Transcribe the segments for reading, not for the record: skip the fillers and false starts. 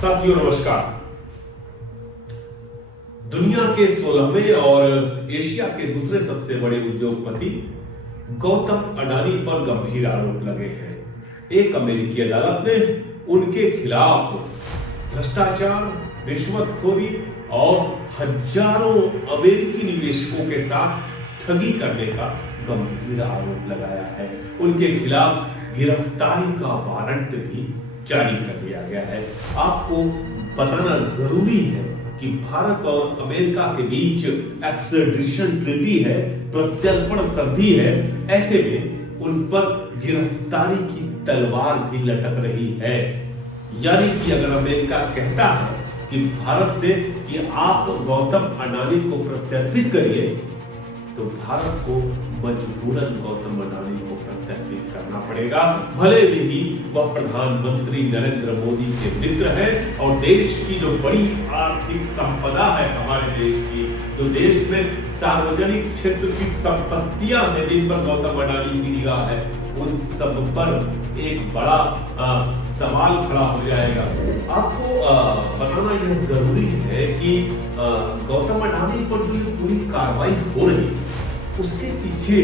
साथियों नमस्कार। दुनिया के 16वें और एशिया के दूसरे सबसे बड़े उद्योगपति गौतम अडानी पर गंभीर आरोप लगे हैं। एक अमेरिकी अदालत ने उनके खिलाफ भ्रष्टाचार, रिश्वतखोरी और हजारों अमेरिकी निवेशकों के साथ ठगी करने का गंभीर आरोप लगाया है। उनके खिलाफ गिरफ्तारी का वारंट भी जारी कर दिया गया है। आपको बताना जरूरी है कि भारत और अमेरिका के बीच एक्स्ट्राडिशन ट्रीटी है, प्रत्यर्पण संधि है। ऐसे में उन पर गिरफ्तारी की तलवार भी लटक रही है। यानी कि अगर अमेरिका कहता है कि भारत से कि आप गौतम अडानी को प्रत्यर्पित करिए, तो भारत को मजबूरन गौतम अडानी को प्रत्यर्पित करना पड़ेगा, भले ही वह प्रधानमंत्री नरेंद्र मोदी के मित्र हैं और देश की जो बड़ी आर्थिक संपदा है हमारे देश की, जो देश में सार्वजनिक क्षेत्र की संपत्तियां हैं जिन पर गौतम अडानी की निगाह है, उन सब पर एक बड़ा सवाल खड़ा हो जाएगा। आपको बताना यह जरूरी है कि गौतम अडानी पर जो ये पूरी कार्रवाई हो रही है, उसके पीछे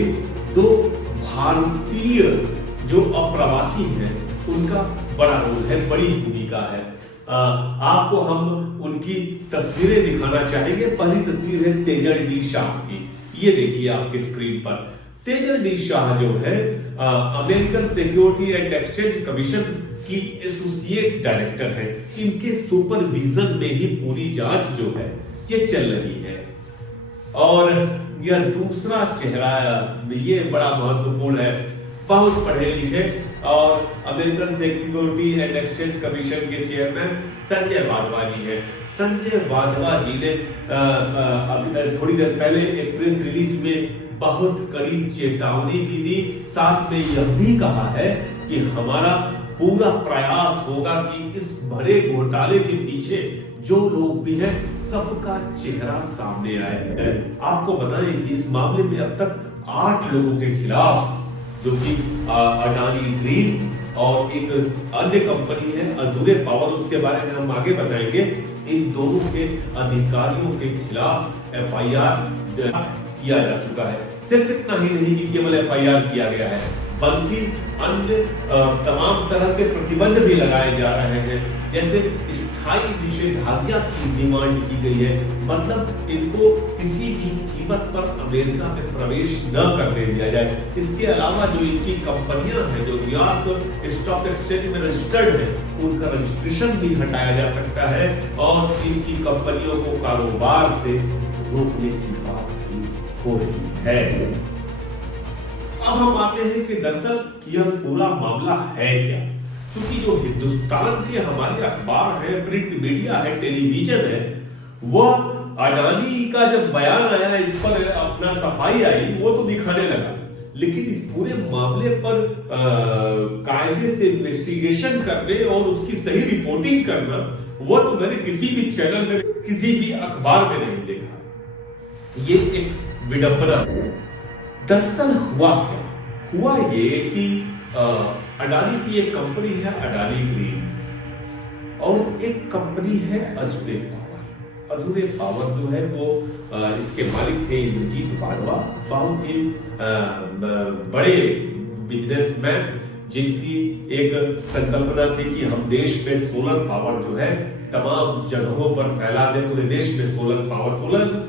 दो भारतीय जो अप्रवासी हैं उनका बड़ा रोल है, बड़ी भूमिका है। आपको हम उनकी तस्वीरें दिखाना चाहेंगे। पहली तस्वीर है तेजल डी शाह की। ये देखिए आपके स्क्रीन पर। तेजल डी शाह जो है American security and exchange commission की एसोसिएट डायरेक्टर है। इनके सुपरविजन में ही पूरी जांच जो है ये चल रही है। और यह दूसरा चेहरा ये बड़ा महत्वपूर्ण है। बहुत पढ़े लिखे और American security and exchange commission के चेयरमैन संजय वाधवा जी है। संजय वाधवा जी ने अभी थोड़ी देर पहले एक प्रेस रिलीज में बहुत कड़ी चेतावनी भी दी। साथ में यह भी कहा है कि हमारा पूरा प्रयास होगा कि इस बड़े घोटाले के पीछे जो लोग भी हैं सबका चेहरा सामने आए। आपको बताएं कि इस मामले में अब तक 8 लोगों के खिलाफ, जो कि अडानी ग्रीन और एक अन्य कंपनी है अजूरे पावर, उसके बारे में हम आगे बताएंगे, इन दोनों के अधिकारियों के खिलाफ एफआईआर किया जा चुका है। सिर्फ इतना ही नहीं कि केवल एफआईआर किया गया है, बल्कि अन्य तमाम तरह के प्रतिबंध भी लगाए जा रहे हैं। जैसे स्थायी निषेधाज्ञा की डिमांड की गई है, मतलब इनको किसी भी कीमत पर अमेरिका में प्रवेश न करने दिया जाए। इसके अलावा जो इनकी कंपनियां हैं जो न्यूयॉर्क स्टॉक एक्सचेंज में रजिस्टर्ड है, उनका रजिस्ट्रेशन भी हटाया जा सकता है और इनकी कंपनियों को कारोबार से रोकने की बात भी हो रही है। अब हम आते हैं कि दरअसल यह पूरा मामला है क्या। क्योंकि जो हिंदुस्तान के हमारे अखबार है, प्रिंट मीडिया है, टेलीविजन है, वह अडानी का जब बयान आया, इस पर अपना सफाई आई, वो तो दिखाने लगा, लेकिन इस पूरे मामले पर कायदे से इन्वेस्टिगेशन करने और उसकी सही रिपोर्टिंग करना, वो तो मैंने किसी भी चैनल में, किसी भी अखबार में नहीं देखा। ये एक विडंबना है। दरअसल हुआ क्या? हुआ ये कि अडानी की एक कंपनी है अडानी ग्रीन और एक कंपनी है अजूरे पावर। अजूरे पावर जो है वो इसके मालिक थे इंद्रजीत वाधवा, बहुत ही बड़े बिजनेसमैन, जिनकी एक संकल्पना थी कि हम देश में सोलर पावर जो है तमाम जगहों पर फैला दे, पूरे देश में सोलर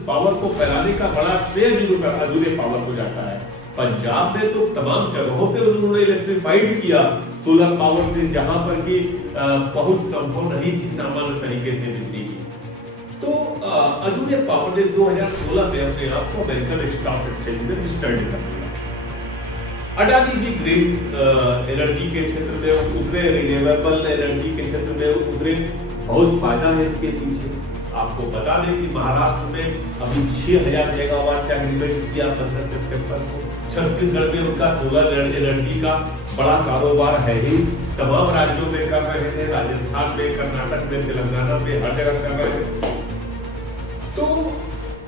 पावर को फैलाने का बड़ा श्रेय अजूरे पावर को जाता है। पंजाब में तो तमाम जगहों पे उन्होंने इलेक्ट्रीफाइड किया सोलर पावर से, जहां पर की पहुंच संभव नहीं थी सामान्य तरीके से बिजली की। तो अजूरे पावर ने 2016 में अपने आप को अमेरिकन स्टॉक एक्सचेंज में रजिस्टर्ड कर लिया। अडानी भी ग्रीन एनर्जी के क्षेत्र में उतरे, रिन्यूएबल एनर्जी के क्षेत्र में उतरे। बहुत फायदा है इसके पीछे। आपको बता दें कि महाराष्ट्र में अभी 6000 मेगावाट का एग्रीमेंट किया 15 सितंबर को। छत्तीसगढ़ में उनका सोलर एनर्जी का बड़ा कारोबार है ही, तमाम राज्यों में कर रहे हैं, राजस्थान में, कर्नाटक में, तेलंगाना में, हर जगह कर रहे हैं। तो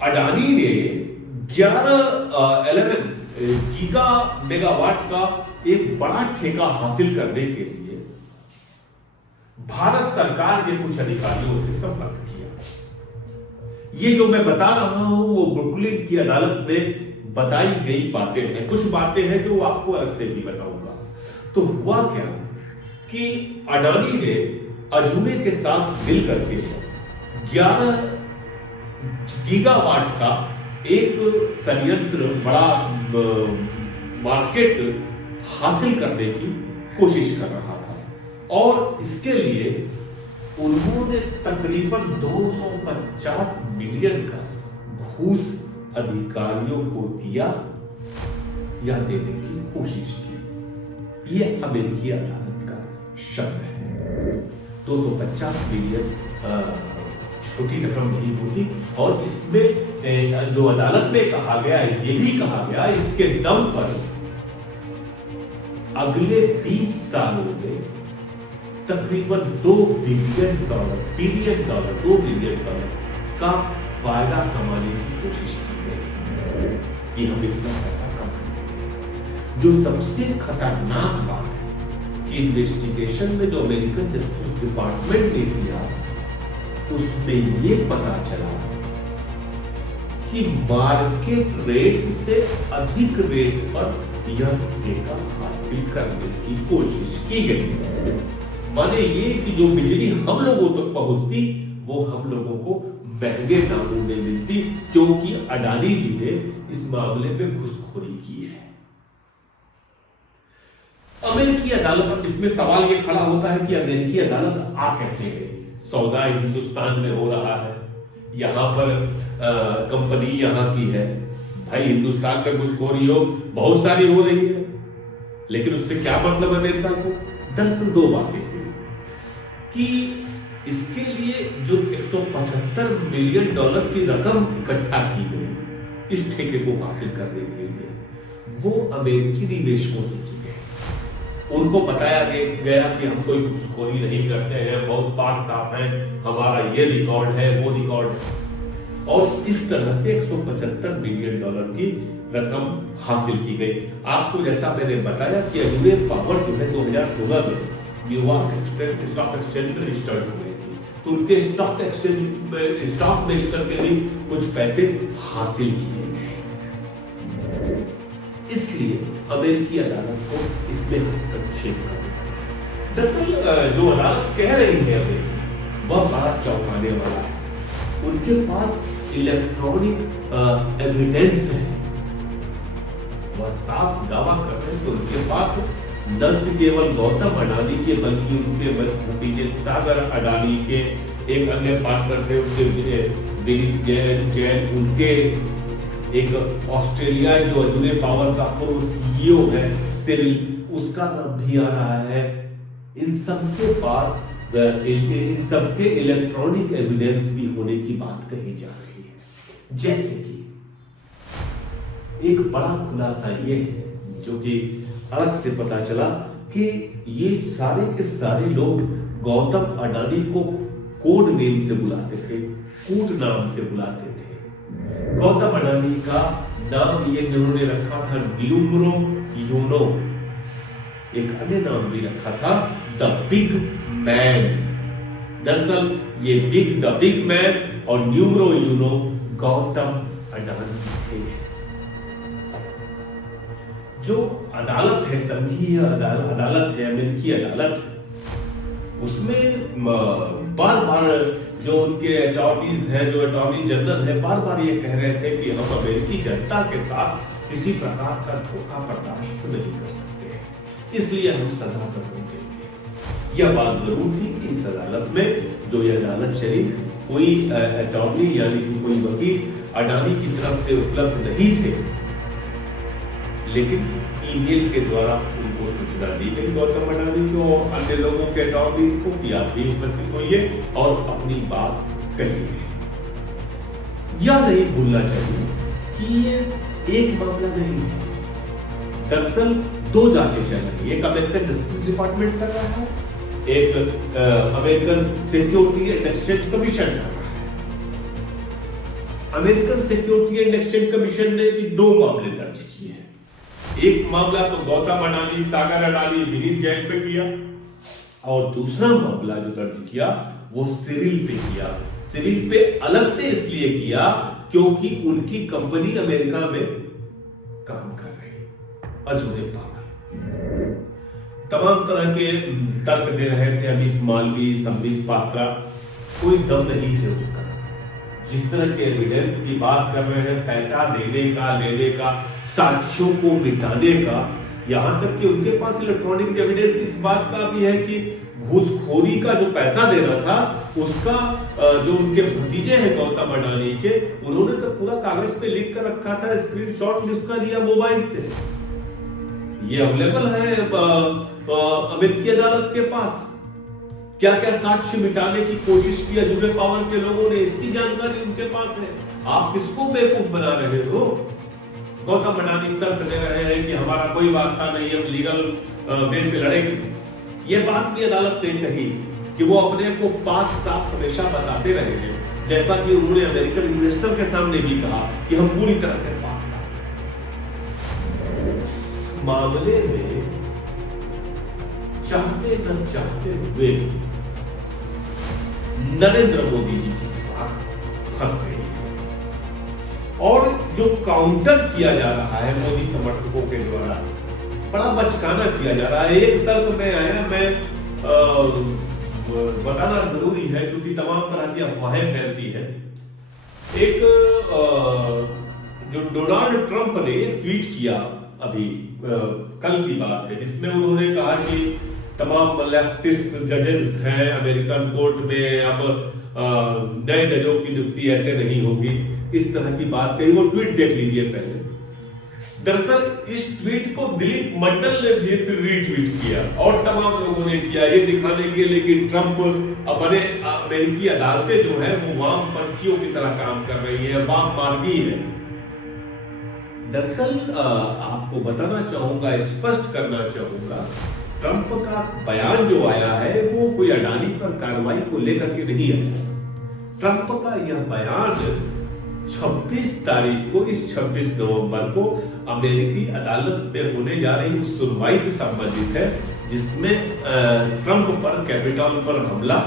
अडानी ने 11 गीगा मेगावाट का एक बड़ा ठेका हासिल करने के लिए भारत सरकार के कुछ अधिकारियों से संपर्क किया। ये जो मैं बता रहा हूं वो ब्रुकलिन की अदालत में बताई गई बातें हैं। कुछ बातें हैं जो आपको अलग से भी बताऊंगा। तो हुआ क्या कि अडानी ने अजूमे के साथ मिल करके 11 गीगावाट का एक संयंत्र, बड़ा मार्केट हासिल करने की कोशिश कर रहा था और इसके लिए उन्होंने तकरीबन 250 मिलियन का घूस अधिकारियों को दिया या देने की कोशिश की। यह अमेरिकी अदालत का शब्द है। 250 मिलियन छोटी रकम नहीं होती और इसमें जो अदालत में कहा गया, ये भी कहा गया, इसके दम पर अगले 20 सालों में तकरीबन $2 बिलियन का फायदा कमाने की कोशिश की गई कि हम इतना पैसा कमाएंगे। जो सबसे खतरनाक बात है कि इन्वेस्टिगेशन में जो अमेरिकन जस्टिस डिपार्टमेंट ने किया उसमें ये पता चला कि मार्केट रेट से अधिक रेट पर यह ठेका हासिल करने की कोशिश की गई। माने ये कि जो बिजली हम लोगों तक पहुंचती वो हम लोगों को महंगे दामों में मिलती, क्योंकि अडानी जी ने इस मामले में घुसखोरी की है। अमेरिकी अदालत, अब इसमें सवाल ये खड़ा होता है कि अमेरिकी अदालत आ कैसे गई? सौदा हिंदुस्तान में हो रहा है, यहां पर कंपनी यहां की है। भाई हिंदुस्तान में घुसखोरी हो बहुत सारी हो रही है, लेकिन उससे क्या मतलब अमेरिका को? दरअसल दो बातें हुई कि इसके लिए जो $175 मिलियन की रकम इकट्ठा की गई इस ठेके को हासिल करने के लिए, वो अमेरिकी निवेशकों से की गई। उनको बताया गया कि हम कोई घुसखोरी नहीं करते हैं, बहुत पाक साफ है, हमारा ये रिकॉर्ड है, वो रिकॉर्ड है, और इस तरह से $175 मिलियन की रकम हासिल की गई। आपको जैसा मैंने बताया कि अजूमे पावर जो है 2016 में न्यूयॉर्क स्टॉक एक्सचेंज में रजिस्टर्ड हो गई थी, तो उनके स्टॉक बेच करके भी कुछ पैसे हासिल किए गए। इसलिए अमेरिकी अदालत को इसमें हस्तक्षेप करना। दरअसल जो अदालत कह रही है अमेरिकी, वह बड़ा चौंकाने वाला है। उनके पास इलेक्ट्रॉनिक एविडेंस है। वह साफ दावा कर रहे हैं कि उनके पास न केवल गौतम अडानी के बल्कि उनके भतीजे सागर अडानी के एक अन्य पार्टनर थे, उनके विनीत जैन, उनके एक ऑस्ट्रेलियाई जो अजूमे पावर का पूर्व सीईओ है सिरिल, उसका नाम भी आ रहा है। इन सबके पास इन सबके इलेक्ट्रॉनिक एविडेंस भी होने की बात कही जा रही है। जैसे कि एक बड़ा खुलासा ये है जो कि अलग से पता चला कि ये सारे के सारे लोग गौतम अडानी को कोड नेम से बुलाते थे, कूट नाम से बुलाते थे। गौतम अडानी का नाम ये उन्होंने रखा था न्यूमरो यूनो, एक अन्य नाम भी रखा था द बिग मैन। दरअसल ये द बिग मैन और न्यूमरो यूनो गौतम अडानी थे। जो अदालत है, संघीय अदालत है, अमेरिकी अदालत, उसमें बार बार जो उनके अटॉर्नीज हैं, जो अटॉर्नी जनरल है, बार बार ये कह रहे थे कि हम अमेरिकी जनता के साथ किसी प्रकार का धोखा बर्दाश्त नहीं कर सकते, इसलिए हम सजा जरूर देंगे। यह बात जरूर थी कि इस अदालत में जो ये अदालत चली, कोई अटॉर्नी यानी कि कोई वकील अडानी की तरफ से उपलब्ध नहीं थे, लेकिन ईमेल के द्वारा उनको सूचना दी गई गौतम अडानी को और अन्य लोगों के अटॉर्नीज को कि आप भी उपस्थित होइए और अपनी बात कहिए। यह नहीं भूलना चाहिए कि ये एक मामला नहीं है, दरअसल दो जांचें चल रही है। एक अमेरिकन जस्टिस डिपार्टमेंट कर रहा है, एक American security and exchange commission कर रहा है। American security and exchange commission ने भी 2 मामले दर्ज किए हैं। एक मामला तो गौतम अडानी, सागर अडानी, विनीत जैन पे किया, और दूसरा मामला जो दर्ज किया वो सिरिल पे किया। सिरिल पे अलग से इसलिए किया क्योंकि उनकी कंपनी अमेरिका में काम कर रही, अजूबे पावर। तमाम तरह के तर्क दे रहे थे अमित मालवीय, संबित पात्रा, कोई दम नहीं है उसका। जिस तरह के एविडेंस की बात कर रहे हैं, पैसा देने का, लेने का, साक्ष्यों को मिटाने का, यहां तक कि उनके पास इलेक्ट्रॉनिक एविडेंस इस बात का भी है कि घूसखोरी का जो पैसा देना था उसका जो उनके भतीजे हैं गौतम अडानी के, उन्होंने तो पूरा कागज पे लिख कर रखा था, स्क्रीनशॉट भी उसका लिया मोबाइल से। ये अवेलेबल है अमेरिकी अदालत के पास। क्या क्या साक्ष्य मिटाने की कोशिश की अजूबे पावर के लोगों ने, इसकी जानकारी उनके पास है। आप किसको बेवकूफ बना रहे हो? गौतम अडानी तर्क दे रहे हैं कि हमारा कोई वास्ता नहीं, हम लीगल वे से लड़ेंगे। ये बात भी अदालत ने कही कि वो अपने को पाक साफ हमेशा बताते रहे हैं, जैसा कि उन्होंने अमेरिकन इन्वेस्टर के सामने भी कहा कि हम पूरी तरह से पाक साफ हैं। इस मामले में चाहते न चाहते हुए नरेंद्र मोदी जी की साख फंस गई और जो काउंटर किया जा रहा है मोदी समर्थकों के द्वारा, बड़ा बचकाना किया जा रहा है। एक तर्क में आया, मैं बताना जरूरी है क्योंकि तमाम तरह की अफवाहें फैलती हैं। एक जो डोनाल्ड ट्रंप ने ट्वीट किया अभी कल की बात है, जिसमें उन्होंने कहा कि तमाम लेफ्टिस्ट जजेस हैं अमेरिकन कोर्ट में, अब नए जजों की नियुक्ति ऐसे नहीं होगी, इस तरह की बात कही। वो ट्वीट देख लीजिए पहले। दरअसल इस ट्वीट को दिलीप मंडल ने भी फिर रीट्वीट किया और तमाम लोगों ने किया, ये दिखाने के लिए कि ट्रंप अपने अमेरिकी अदालतें जो है वो वाम पंथियों की तरह काम कर रही है, वाम मार्गी है। दरअसल आपको बताना चाहूंगा, स्पष्ट करना चाहूंगा, ट्रंप का बयान जो आया है वो कोई अडानी पर कार्रवाई को लेकर के नहीं आया। ट्रंप का यह बयान 26 तारीख को, इस 26 नवंबर को अमेरिकी अदालत में होने जा रही उस सुनवाई से संबंधित है, जिसमें ट्रंप पर कैपिटल पर हमला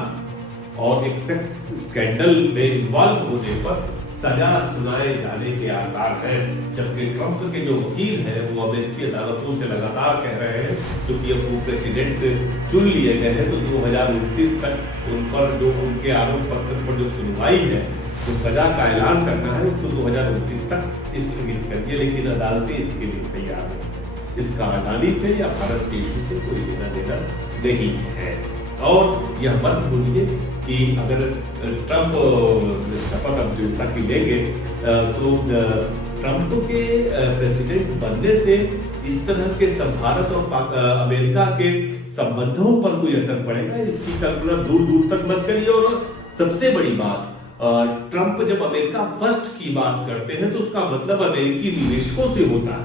और एक सेक्स स्कैंडल में इन्वॉल्व होने पर सजा सुनाए जाने के आसार हैं। जबकि ट्रंप के जो वकील हैं वो अमेरिकी अदालतों से लगातार कह रहे हैं, क्योंकि अब वो प्रेसिडेंट चुन लिए गए हैं तो 2029 तक उन पर जो उनके आरोप पत्र पर जो सुनवाई है, जो सजा का ऐलान करना है, उसको 2029 तक स्थगित करिए। लेकिन अदालतें इसके लिए तैयार हैं। इसका अडानी से या भारत के इशू से कोई लेना देना नहीं है। और यह मत भूलिए कि अगर ट्रंप शपथ अब जैसा कि लेंगे तो ट्रंप के प्रेसिडेंट बनने से इस तरह के भारत और अमेरिका के संबंधों पर कोई असर पड़ेगा, इसकी कल्पना दूर दूर तक मत करिए। और सबसे बड़ी बात, ट्रंप जब अमेरिका फर्स्ट की बात करते हैं तो उसका मतलब अमेरिकी निवेशकों से होता है।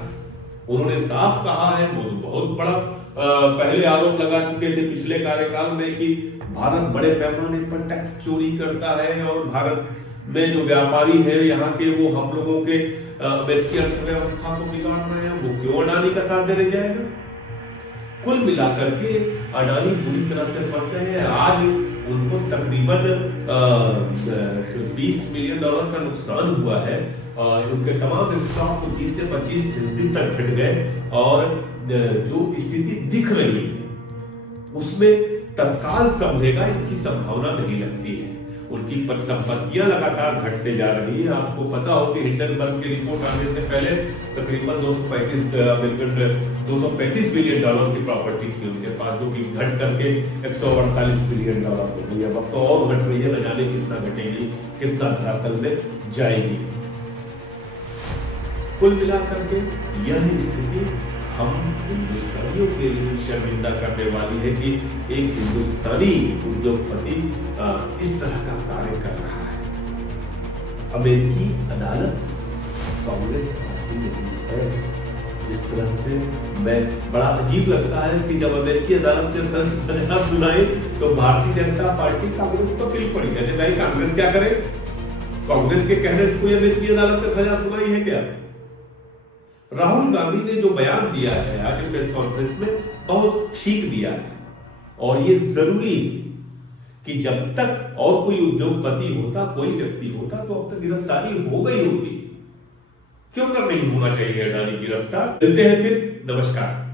उन्होंने साफ कहा है, वो बहुत बड़ा पहले आरोप लगा चुके थे पिछले कार्यकाल में कि भारत बड़े पैमाने पर टैक्स चोरी करता है और भारत में जो व्यापारी है यहाँ के, वो हम लोगों के अमेरिकी अर्थव्यवस्था को बिगाड़ रहे हैं। वो क्यों अडानी का साथ देने जाएगा? कुल मिलाकर के अडानी बुरी तरह से फंस गए हैं। आज उनको तकरीबन $20 मिलियन का नुकसान हुआ है। उनके तमाम स्टॉक 20 से 25% तक घट गए और जो स्थिति दिख रही है उसमें तत्काल संभलेगा इसकी संभावना नहीं लगती है। उनकी परिसंपत्तियां लगातार घटते जा रही है। आपको पता हो कि हिंडनबर्ग की रिपोर्ट आने से पहले तकरीबन $235 बिलियन की प्रॉपर्टी थी उनके पास, जो कि घट करके $148 बिलियन हो गई। अब तो और घट रही है, न जाने कितना घटेगी, कितना धरातल में जाएगी। कुल मिलाकर के यह स्थिति हम हिंदुस्तानियों के लिए शर्मिंदा करने वाली है कि एक हिंदुस्तानी उद्योगपति इस तरह का कार्य कर रहा है। अमेरिकी अदालत कांग्रेस पार्टी नहीं है। जिस तरह से मैं बड़ा अजीब लगता है कि जब अमेरिकी अदालत ने सजा सुनाई तो भारतीय जनता पार्टी कांग्रेस पर पिल पड़ी। कहते भाई कांग्रेस क्या करे? कांग्रेस के कहने से कोई अमेरिकी अदालत ने सजा सुनाई है क्या? राहुल गांधी ने जो बयान दिया है आज प्रेस कॉन्फ्रेंस में, बहुत ठीक दिया है। और ये जरूरी कि जब तक और कोई उद्योगपति होता, कोई व्यक्ति होता, तो अब तक गिरफ्तारी हो गई होती। क्यों कर नहीं होना चाहिए अडानी गिरफ्तार? मिलते हैं फिर, नमस्कार।